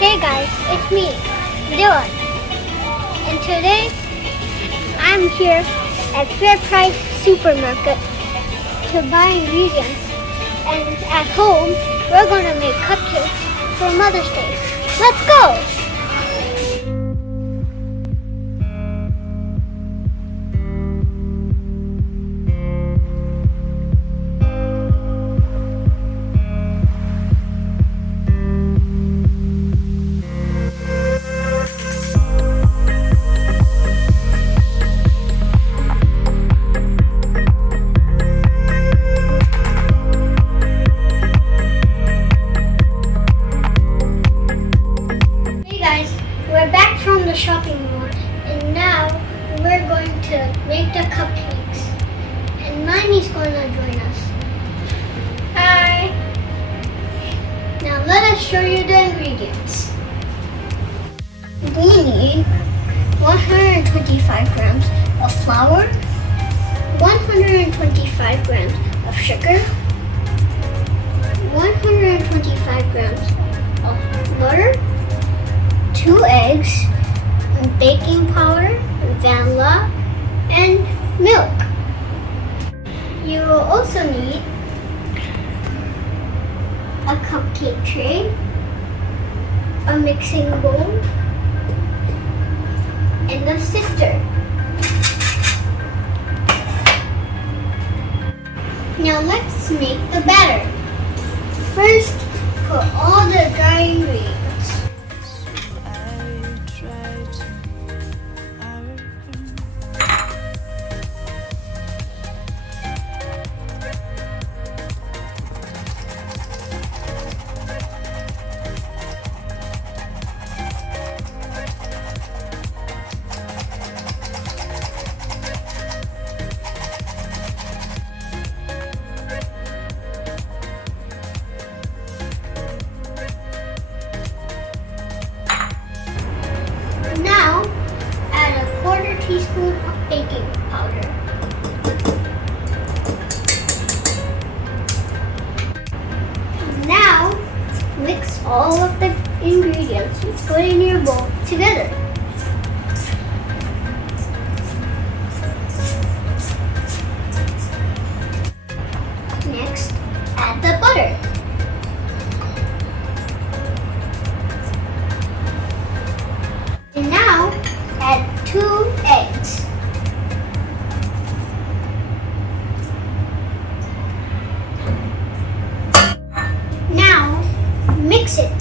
Hey guys, it's me, Dillon, and today I'm here at Fair Price Supermarket to buy ingredients, and at home we're gonna make cupcakes for Mother's Day. Let's go! We're back from the shopping mall, and now we're going to make the cupcakes. And Mommy's going to join us. Hi! Now let us show you the ingredients. We need 125 grams of flour, 125 grams of sugar, 125 grams of butter, 2 eggs, baking powder, vanilla, and milk. You will also need a cupcake tray, a mixing bowl, and a sifter. Now let's make the batter. First, put all the dry ingredients. Now, add a 1/4 teaspoon of baking powder. Now, mix all of the ingredients you put in your bowl together. Next, add the butter. And now, add 2 eggs. Now, mix it.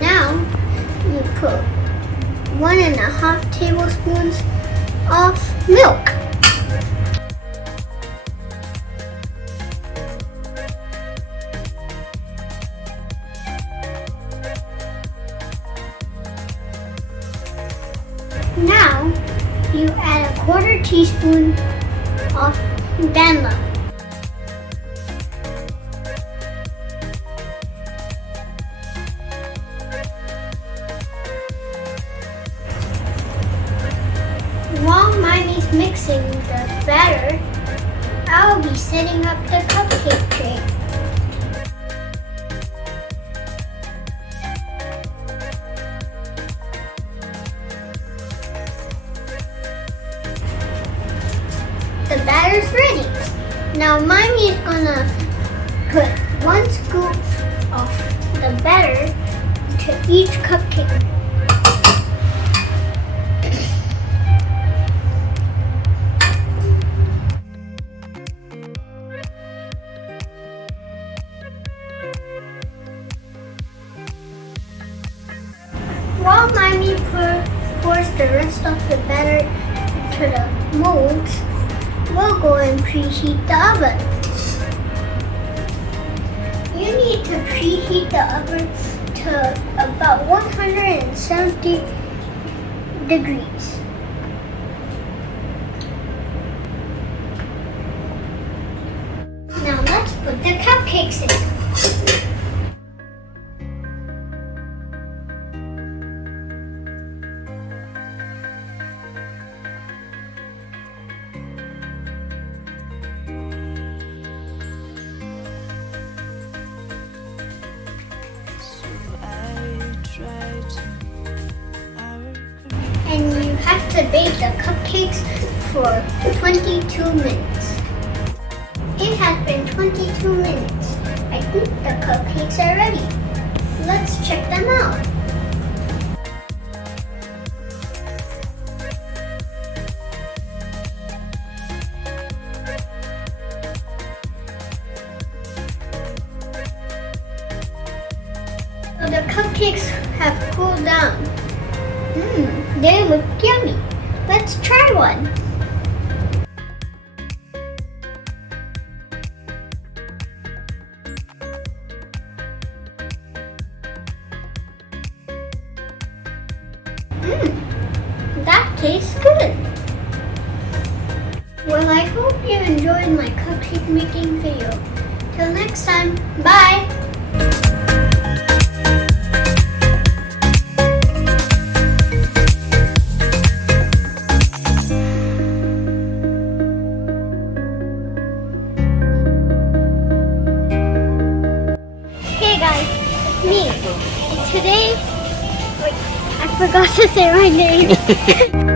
Now, you put 1½ tablespoons of milk. Now, you add a 1/4 teaspoon of vanilla. While Mommy's mixing the batter, I'll be setting up the cupcake tray. The batter's ready. Now Mommy is gonna put 1 scoop of the batter to each cupcake. While Mommy pours the rest of the batter into the molds, we'll go and preheat the oven. You need to preheat the oven to about 170 degrees. Now put the cupcakes in. And you have to bake the cupcakes for 22 minutes. It has been 22 minutes. I think the cupcakes are ready. Let's check them out. So the cupcakes have cooled down. They look yummy. Let's try one. That tastes good. Well, I hope you enjoyed my cupcake making video. Till next time, bye! Hey guys, it's me. And today, wait, I forgot to say my name.